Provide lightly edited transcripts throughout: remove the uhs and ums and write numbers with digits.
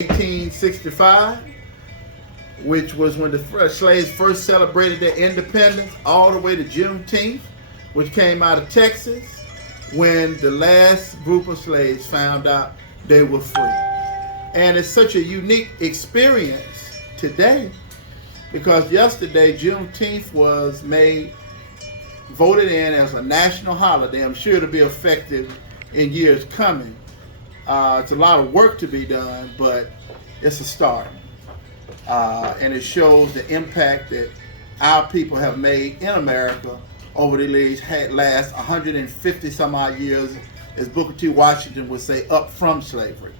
1865, which was when the slaves first celebrated their independence, all the way to Juneteenth, which came out of Texas, when the last group of slaves found out they were free. And it's such a unique experience today because yesterday, Juneteenth was voted in as a national holiday. I'm sure it'll be effective in years coming. It's a lot of work to be done, but it's a start. And it shows the impact that our people have made in America over the last 150 some odd years, as Booker T. Washington would say, up from slavery.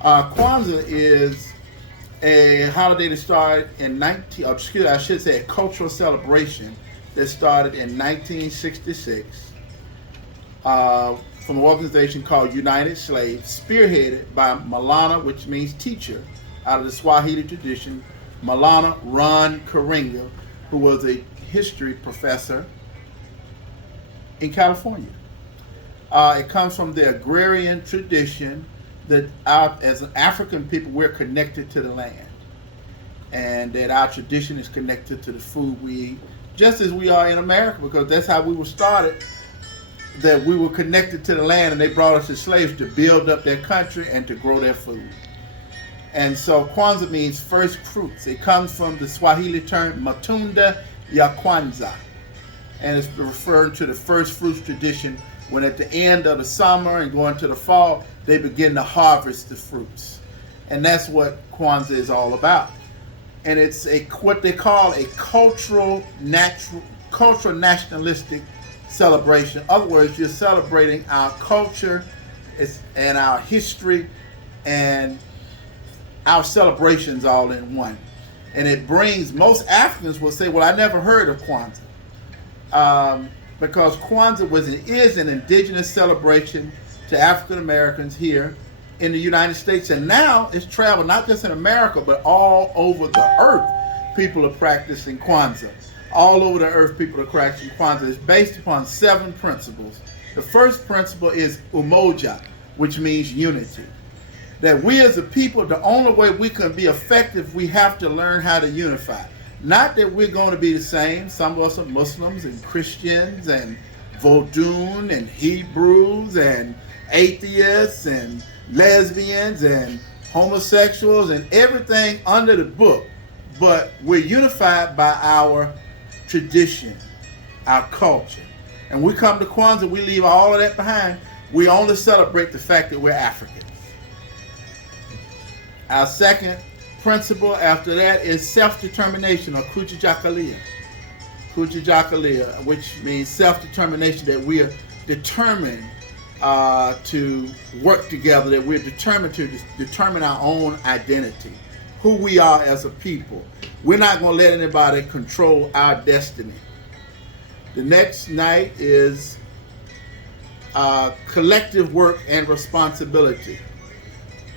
Kwanzaa is a holiday that started in a cultural celebration that started in 1966 from an organization called United Slaves, spearheaded by Malana, which means teacher, out of the Swahili tradition, Malana Ron Karinga, who was a history professor in California. It comes from the agrarian tradition that as an African people, we're connected to the land, and that our tradition is connected to the food we eat, just as we are in America, because that's how we were started, that we were connected to the land, and they brought us as slaves to build up their country and to grow their food. And so Kwanzaa means first fruits. It comes from the Swahili term matunda ya kwanza, and it's referring to the first fruits tradition, when at the end of the summer and going to the fall, they begin to harvest the fruits. And that's what Kwanzaa is all about. And it's what they call a cultural nationalistic celebration. In other words, you're celebrating our culture and our history and our celebrations all in one. And it brings, most Africans will say, well, I never heard of Kwanzaa. Because Kwanzaa is an indigenous celebration to African Americans here in the United States. And now it's traveled not just in America, but all over the earth. People are practicing Kwanzaa. All over the earth, people are practicing Kwanzaa. It's based upon 7 principles. The first principle is umoja, which means unity. That we as a people, the only way we can be effective, we have to learn how to unify. Not that we're going to be the same. Some of us are Muslims and Christians and Vodun and Hebrews and atheists and lesbians and homosexuals and everything under the book. But we're unified by our tradition, our culture. And we come to Kwanzaa, we leave all of that behind. We only celebrate the fact that we're Africans. Our second principle after that is self-determination, or kujijakalia. Kujijakalia, which means self-determination, that we are determined to work together, that we're determined to determine our own identity, who we are as a people. We're not going to let anybody control our destiny. The next night is collective work and responsibility,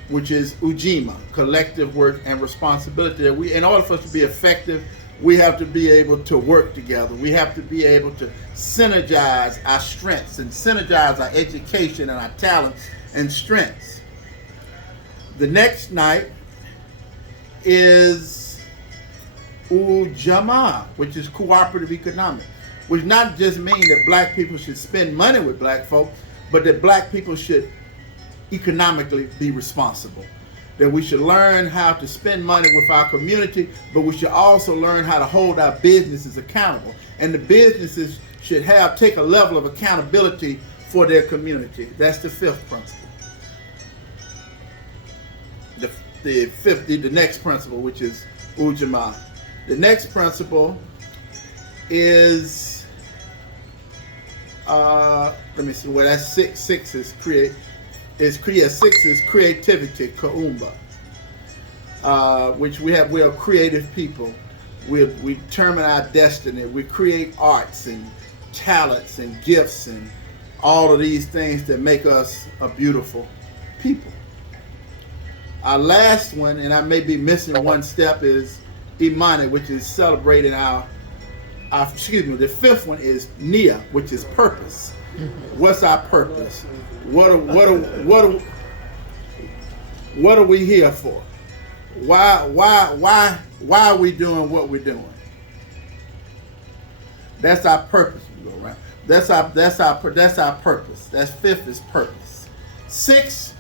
which is Ujima, collective work and responsibility. That in order for us to be effective, we have to be able to work together. We have to be able to synergize our strengths and synergize our education and our talents and strengths. The next night is Ujamaa, which is cooperative economics, which not just mean that black people should spend money with black folk, but that black people should economically be responsible. That we should learn how to spend money with our community, but we should also learn how to hold our businesses accountable. And the businesses should take a level of accountability for their community. That's the fifth principle. The next principle, which is Ujamaa. The next principle is, let me see, well, that's six is six is creativity, kaumba, which we are creative people. We determine our destiny. We create arts and talents and gifts and all of these things that make us a beautiful people. Our last one, and I may be missing one step, is Imani, which is celebrating the fifth one is Nia, which is purpose. What's our purpose? What What are we here for? Why are we doing what we're doing? That's our purpose. We go around. That's our purpose. That's fifth is purpose. Six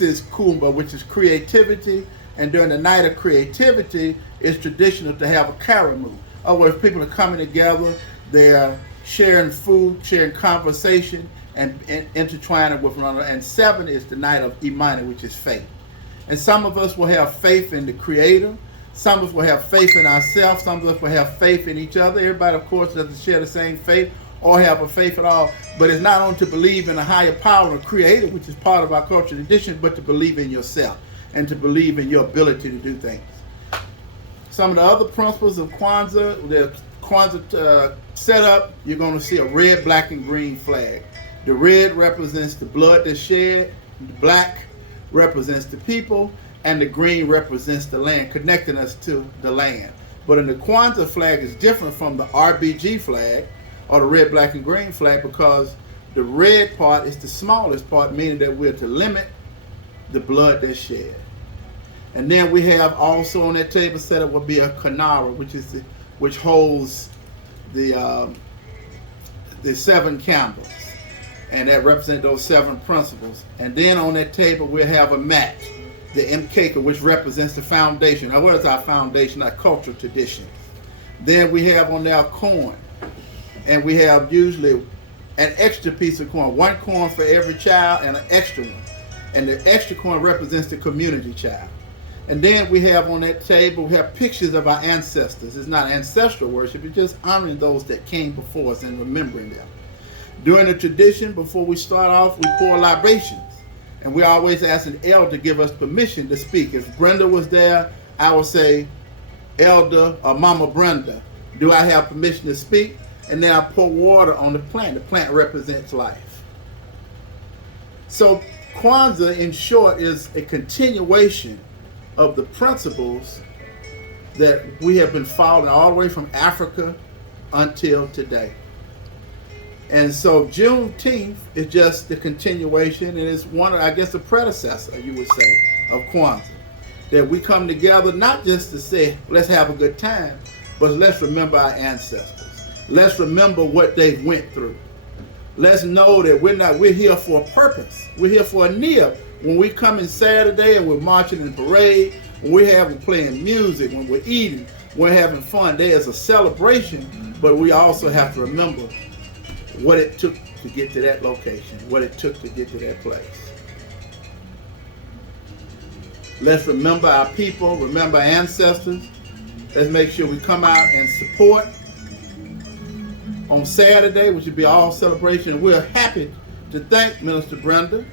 is kumba, which is creativity, and during the night of creativity, it's traditional to have a karamu. In other words, people are coming together, they're sharing food, sharing conversation, and intertwining with one another. And seven is the night of imani, which is faith. And some of us will have faith in the Creator. Some of us will have faith in ourselves. Some of us will have faith in each other. Everybody, of course, doesn't share the same faith or have a faith at all. But it's not only to believe in a higher power or Creator, which is part of our cultural tradition, but to believe in yourself and to believe in your ability to do things. Some of the other principles of Kwanzaa, the Kwanzaa setup, you're going to see a red, black, and green flag. The red represents the blood that's shed. The black represents the people, and the green represents the land, connecting us to the land. But in the Kwanzaa flag is different from the RBG flag, or the red, black, and green flag, because the red part is the smallest part, meaning that we're to limit the blood that's shed. And then we have also on that table set up will be a kanara, which holds the seven candles, and that represents those seven principles. And then on that table we'll have a mat, the mkeka, which represents the foundation. Now, what is our foundation? Our cultural tradition. Then we have on there corn, and we have usually an extra piece of corn, one corn for every child and an extra one. And the extra corn represents the community child. And then we have on that table, we have pictures of our ancestors. It's not ancestral worship, it's just honoring those that came before us and remembering them. During the tradition, before we start off, we pour libations. And we always ask an elder to give us permission to speak. If Brenda was there, I would say, Elder or Mama Brenda, do I have permission to speak? And then I pour water on the plant. The plant represents life. So Kwanzaa, in short, is a continuation of the principles that we have been following all the way from Africa until today. And so Juneteenth is just the continuation, and it's one, I guess, the predecessor, you would say, of Kwanzaa. That we come together not just to say, let's have a good time, but let's remember our ancestors. Let's remember what they went through. Let's know that we're here for a purpose. We're here for a nia. When we come in Saturday and we're marching in parade, when we're playing music, when we're eating, we're having fun, there is a celebration, but we also have to remember what it took to get to that location, what it took to get to that place. Let's remember our people, remember our ancestors. Let's make sure we come out and support on Saturday, which will be all celebration. We're happy to thank Minister Brenda,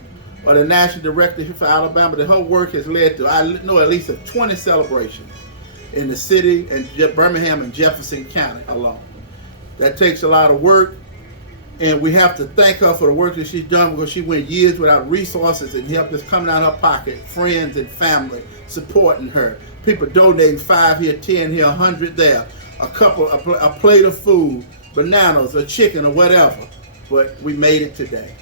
or the National Director here for Alabama, that her work has led to, I know, at least 20 celebrations in the city and Birmingham and Jefferson County alone. That takes a lot of work, and we have to thank her for the work that she's done, because she went years without resources and help is coming out of her pocket, friends and family supporting her, people donating 5 here, 10 here, 100 there, a plate of food, bananas, a chicken, or whatever. But we made it today.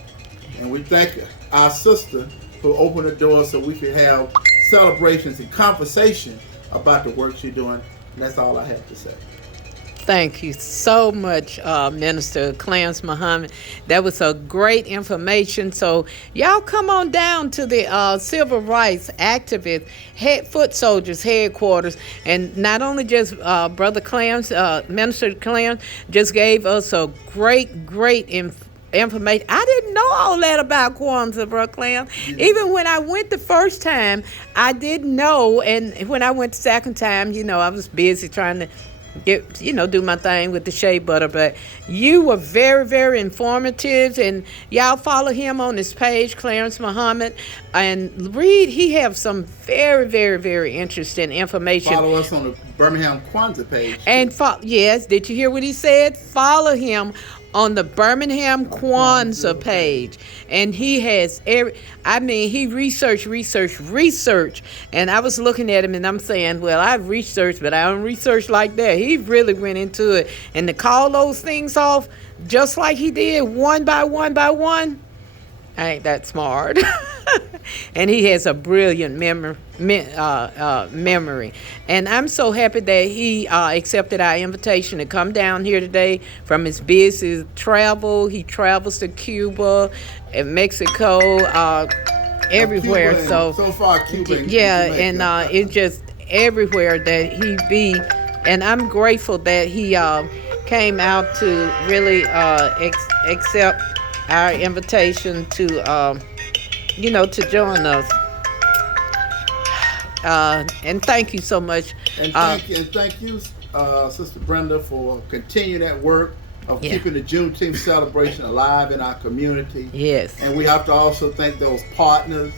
And we thank our sister who opened the door so we could have celebrations and conversation about the work she's doing. And that's all I have to say. Thank you so much, Minister Clarence Muhammad. That was a great information. So y'all come on down to the Civil Rights Activist Foot Soldiers headquarters. And not only just Brother Clarence, Minister Clarence just gave us a great information. I didn't know all that about Kwanzaa, Bro Clarence. Even when I went the first time, I didn't know. And when I went the second time, I was busy trying to do my thing with the shea butter. But you were very, very informative, and y'all follow him on his page, Clarence Muhammad, and read. He have some very, very, very interesting information. Follow us on the Birmingham Kwanzaa page. And yes, did you hear what he said? Follow him on the Birmingham Kwanzaa page. And he has he researched. And I was looking at him and I'm saying, well, I've researched, but I don't research like that. He really went into it. And to call those things off just like he did, one by one, I ain't that smart. And he has a brilliant memory. And I'm so happy that he accepted our invitation to come down here today from his busy travel. He travels to Cuba and Mexico, everywhere. Cuba So, so far, Cuba. yeah, and it's just everywhere that he be. And I'm grateful that he came out to really accept our invitation to, to join us. And thank you so much. And thank you, Sister Brenda, for continuing that work of keeping the Juneteenth celebration alive in our community. Yes. And we have to also thank those partners,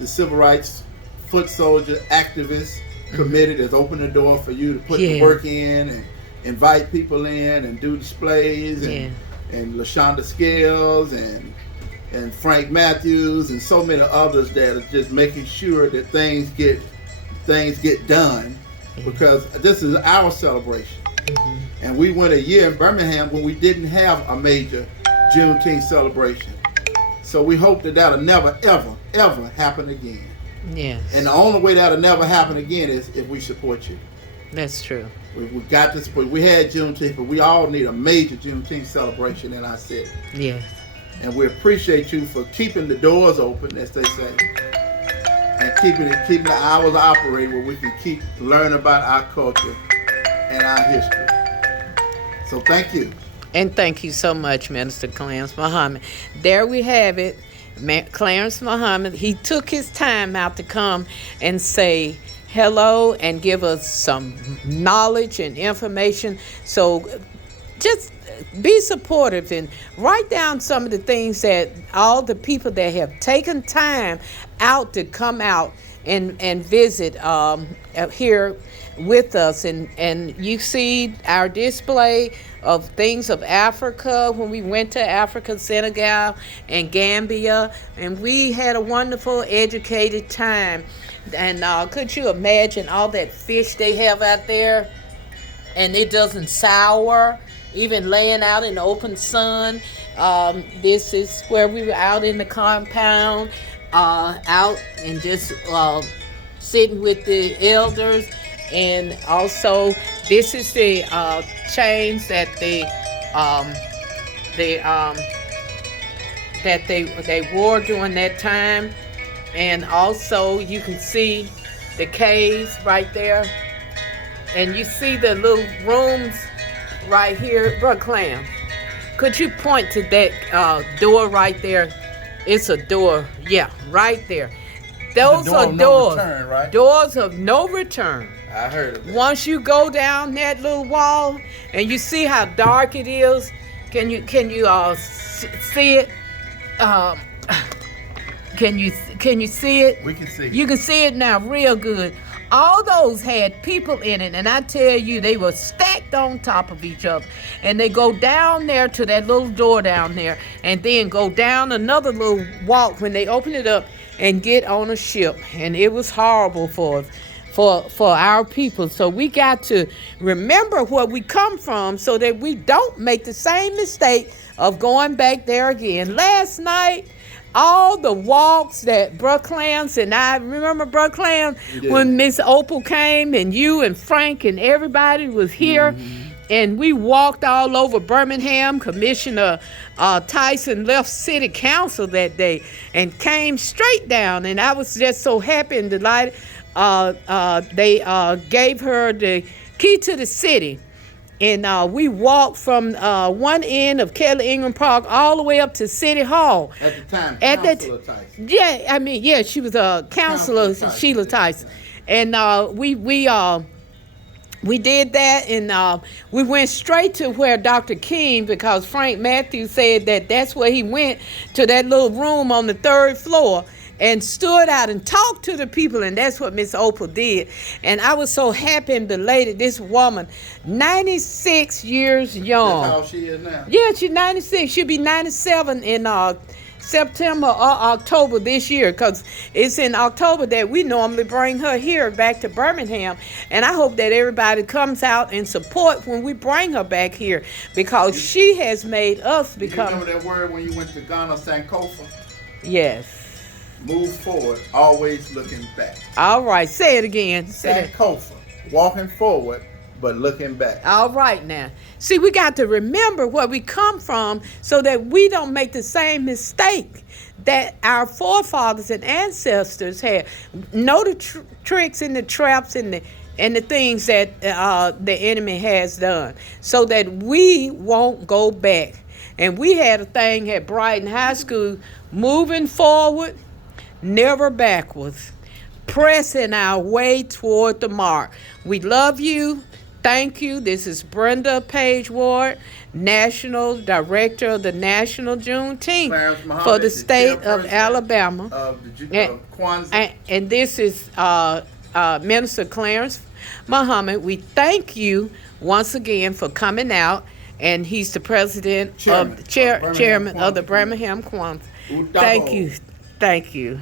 the civil rights foot soldier activists committed that's opened the door for you to put the work in and invite people in and do displays and LaShonda Scales and Frank Matthews and so many others that are just making sure that things get done, because this is our celebration. And we went a year in Birmingham when we didn't have a major Juneteenth celebration. So we hope that that'll never, ever, ever happen again. Yes. And the only way that'll never happen again is if we support you. That's true. We got to support. We had Juneteenth, but we all need a major Juneteenth celebration in our city. Yes. And we appreciate you for keeping the doors open, as they say, and keeping the hours operating where we can keep learning about our culture and our history. So thank you. And thank you so much, Minister Clarence Muhammad. There we have it. Clarence Muhammad, he took his time out to come and say hello and give us some knowledge and information. So just be supportive and write down some of the things that all the people that have taken time out to come out and visit here with us. And you see our display of things of Africa when we went to Africa, Senegal, and Gambia, and we had a wonderful educated time. And could you imagine all that fish they have out there, and it doesn't sour, even laying out in the open sun. This is where we were out in the compound, out and just sitting with the elders. And also, this is the chains that they wore during that time. And also, you can see the caves right there, and you see the little rooms right here. Brother Clam, could you point to that door right there? It's a door, right there. Those are doors, return, right? Doors of no return. I heard of that. Once you go down that little wall and you see how dark it is, can you see it? Can you see it? We can see it. You can see it now real good. All those had people in it, and I tell you, they were stacked on top of each other. And they go down there to that little door down there, and then go down another little walk when they open it up and get on a ship. And it was horrible for us, for our people. So we got to remember where we come from so that we don't make the same mistake of going back there again. Last night, all the walks that Brother Clarence and I remember, Brother Clarence, when Miss Opal came and you and Frank and everybody was here, and we walked all over Birmingham. Commissioner Tyson left City Council that day and came straight down, and I was just so happy and delighted. They gave her the key to the city. And we walked from one end of Kelly Ingram Park all the way up to City Hall. At the time, Councilor Tyson. Yeah, she was a counselor, Sheila Tyson. And we did that, and we went straight to where Dr. King, because Frank Matthews said that that's where he went, to that little room on the 3rd floor, and stood out and talked to the people, and that's what Miss Opal did. And I was so happy and delighted. This woman, 96 years young. That's how she is now. Yeah, she's 96. She'll be 97 in September or October this year, because it's in October that we normally bring her here back to Birmingham. And I hope that everybody comes out and support when we bring her back here, because she has made us become... You remember that word when you went to Ghana, Sankofa? Yes. Move forward, always looking back. All right. Say it again. Say it. Sankofa, walking forward, but looking back. All right now. See, we got to remember where we come from so that we don't make the same mistake that our forefathers and ancestors had. Know the tricks and the traps and the things that the enemy has done so that we won't go back. And we had a thing at Brighton High School, moving forward, never backwards, pressing our way toward the mark. We love you. Thank you. This is Brenda Page Ward, National Director of the National Juneteenth Clarence Muhammad, for the the state of chairperson Alabama. Of Kwanzaa. And this is Minister Clarence Muhammad. We thank you once again for coming out, and he's the president chairman of the Birmingham Kwanzaa. Thank you.